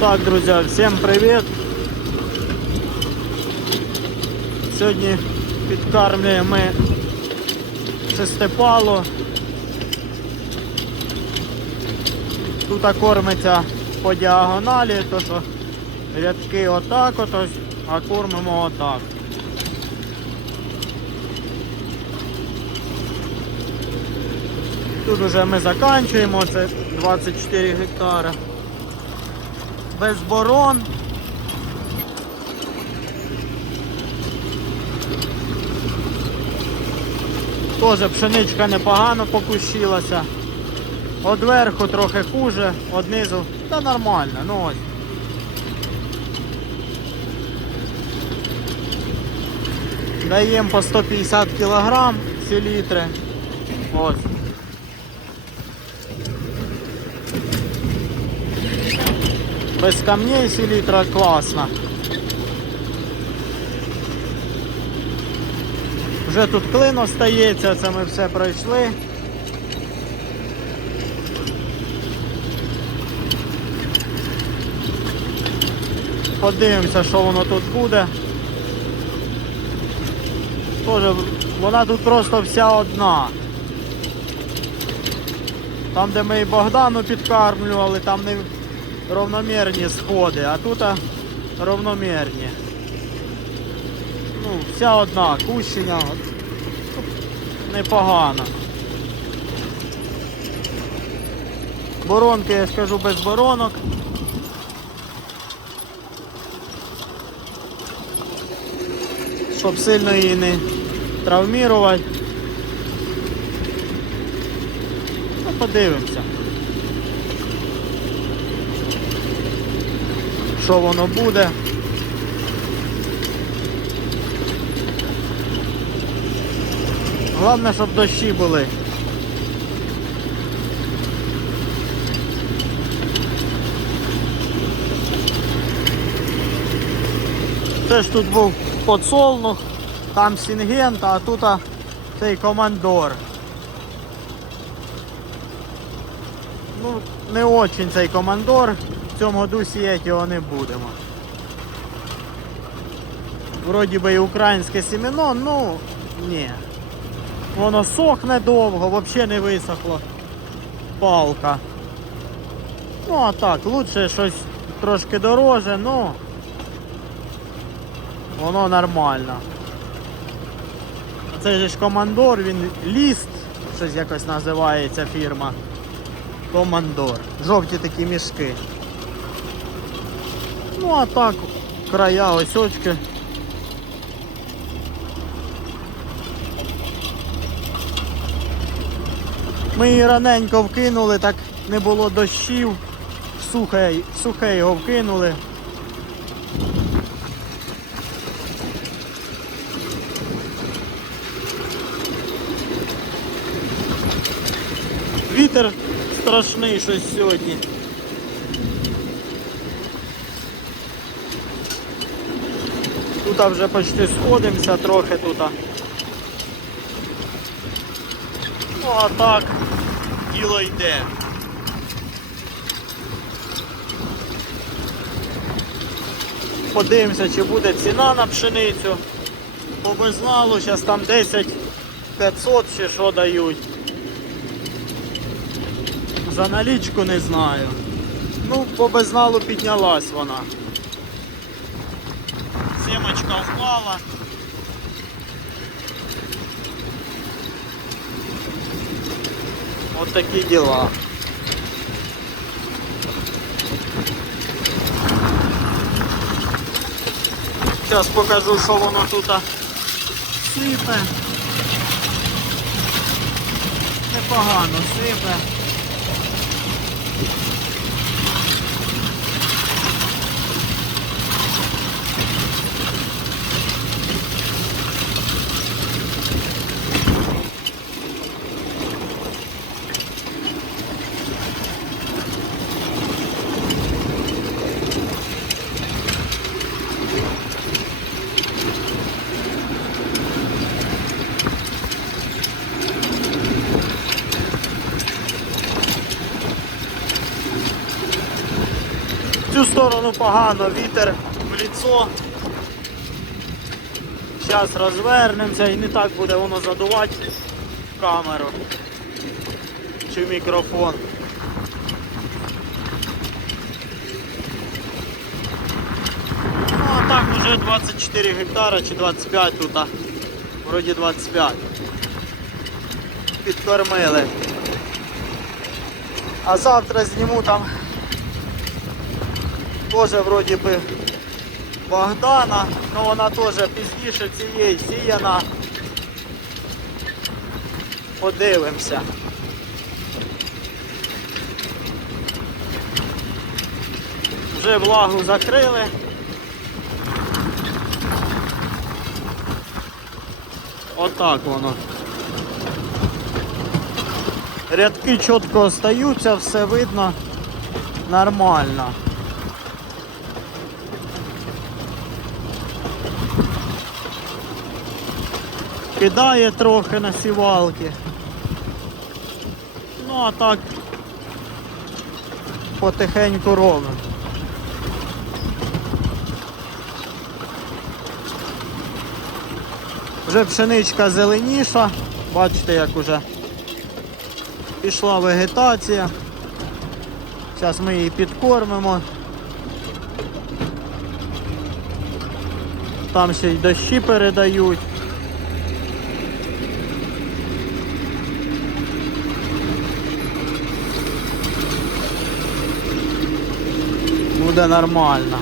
Так, друзі, всім привіт! Сьогодні підкармлюємо ми шестипалу. Тут кормиться по діагоналі, то що рядки отак от а кормимо отак. Тут уже ми заканчуємо, це 24 гектари. Без борон. Теж пшеничка непогано покущилася. От верху трохи хуже, от низу, та нормально, ну ось. Даємо по 150 кг селітри. Ось. Без камней селітра класно. Вже тут клин остається, це ми все пройшли. Подивимося, що воно тут буде. Тоже, вона тут просто вся одна. Там, де ми і Богдану підкармлювали, там не равномірні сходи, а тут равномірні. Ну, вся одна, кущення от, непогано. Боронки, я ж кажу, без боронок. Щоб сильно її не травмувати. Ну, подивимося. Що воно буде. Головне, щоб дощі були. Це ж тут був подсолнух, там сінгент, а тут а, цей командор. Ну, не очень цей командор. В цьому году сіяти його не будемо. Вроді би і українське семено, ну ні. Воно сохне довго, взагалі не висохло. Палка. Ну а так, лучше щось трошки дороже, ну воно нормально. Це ж командор, він ліст, щось якось називається фірма. Командор. Жовті такі мішки. Ну а так, края осьочки. Ми її раненько вкинули, так не було дощів. Сухе, сухе його вкинули. Вітер страшний щось сьогодні. Тут вже почти сходимося трохи тут. Ну а так, діло йде. Подивимося, чи буде ціна на пшеницю. По безналу, зараз там 10 500 чи що дають. За налічку не знаю. Ну, по безналу піднялась вона. Семочка впала. Вот такие дела. Сейчас покажу, що воно тут сипе. Непогано сипе. Цю погано, вітер в лицо. Зараз розвернемося і не так буде воно задувати камеру чи мікрофон. Ну а так вже 24 гектара чи 25 тут. Вроді 25. Підкормили. А завтра зніму там теж вроді би Богдана, але вона теж пізніше цієї сіяна. Подивимося. Вже влагу закрили. Отак воно. Рядки чітко остаються, все видно нормально. Кидає трохи на сівалки. Ну а так потихеньку робимо. Вже пшеничка зеленіша, бачите, як уже пішла вегетація. Зараз ми її підкормимо. Там ще й дощі передають. Буде нормально.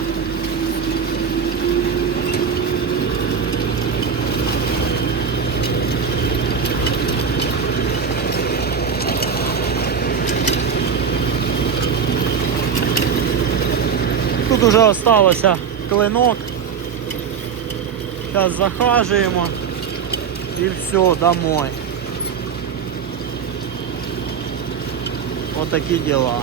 Тут уже осталося клинок. Зараз захажуємо і все, домой. Вот такие дела.